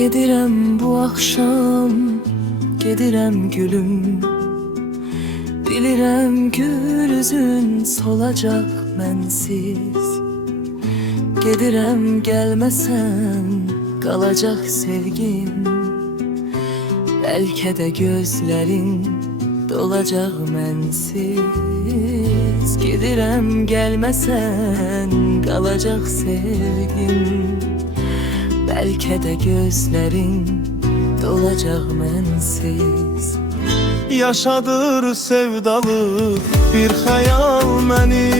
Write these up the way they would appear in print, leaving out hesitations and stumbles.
Gedirəm bu axşam, gedirəm gülüm. Bilirəm gül üzün solacaq mənsiz. Gedirəm gəlməsən, qalacaq sevgim. Bəlkə də gözlərin dolacaq mənsiz. Gedirəm gəlməsən, qalacaq sevgim. Bəlkə də gözlərin dolacaq mənsiz. Yaşadır sevdalı bir xəyal məni.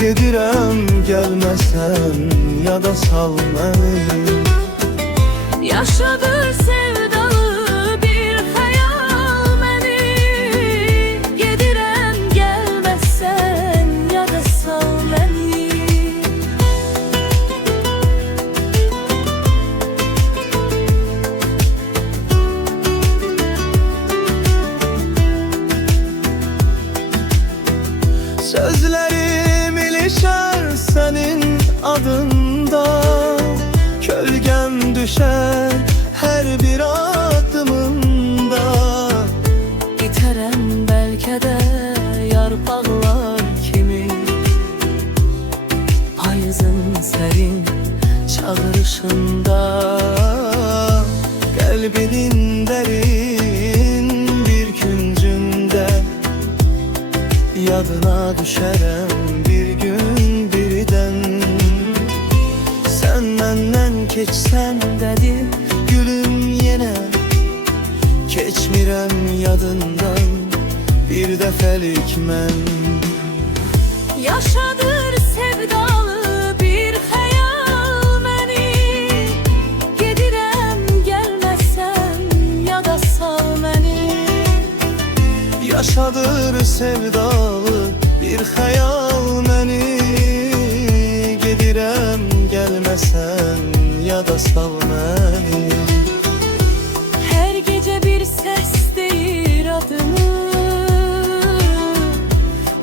Gedirəm gəlməsən, yada sal məni. Yaşadır sevdalı bir xəyal məni. Gedirəm gəlməsən, yada sal məni. Sözlerim ilişer senin adında. Kölgem düşer her bir adımında. İtərəm bəlkə də yarpaqlar kimi. Payızın sərin çağırışında. Kalbinin derin bir küncünde yadına düşerem bir gün birden. Sen benden keçsen dedim gülüm yine. Keçmirem yadından bir defelik mən. Yaşadır sevdalı bir xəyal məni. Gedirəm gəlməsən, yada sal məni. Yaşadır sevdalı bir xəyal məni. Gedirəm gəlməsən, yada sal məni. Hər gecə bir səs deyir adını.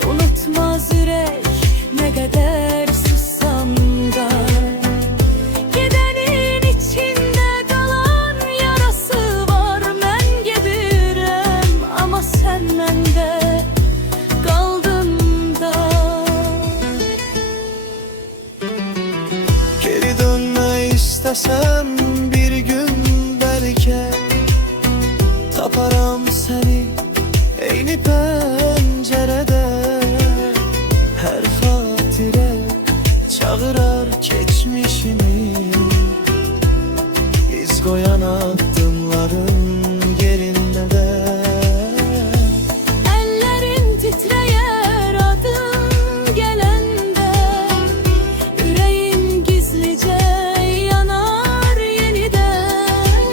Unutmaz ürək nə qədər sussam da. Gedənin içində qalan yarası var. Mən gedirəm, amma sən məndə qaldın da. Geri dönmək istəsəm bir gün bəlkə taparam səni eyni pəncərədə. Hər xatirə çağırar keçmişimi. İz qoyan addımların yerində də. Əllərin titrəyər adın gələndə. Ürəyim gizlicə yanar yenidən.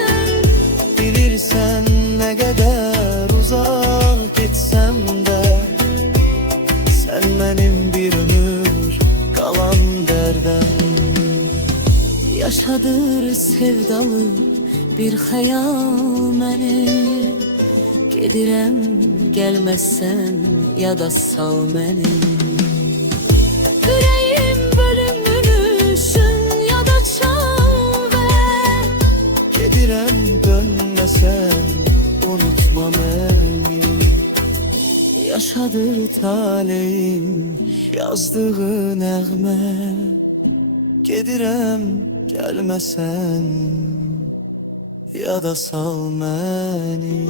Bilirsən nə qədər uzaq getsəm də, sən mənim bir ömür qalan dərdəm. Yaşadır sevdalı bir xəyal məni. Gedirəm gəlməsən, yada sal məni. Ürəyim bölünmüşün, yada çal ver. Gedirəm dönməsən, unutma məni. Yaşadır taleyim yazdığı nəğmə. Gedirəm gəlməsən, yada sal məni.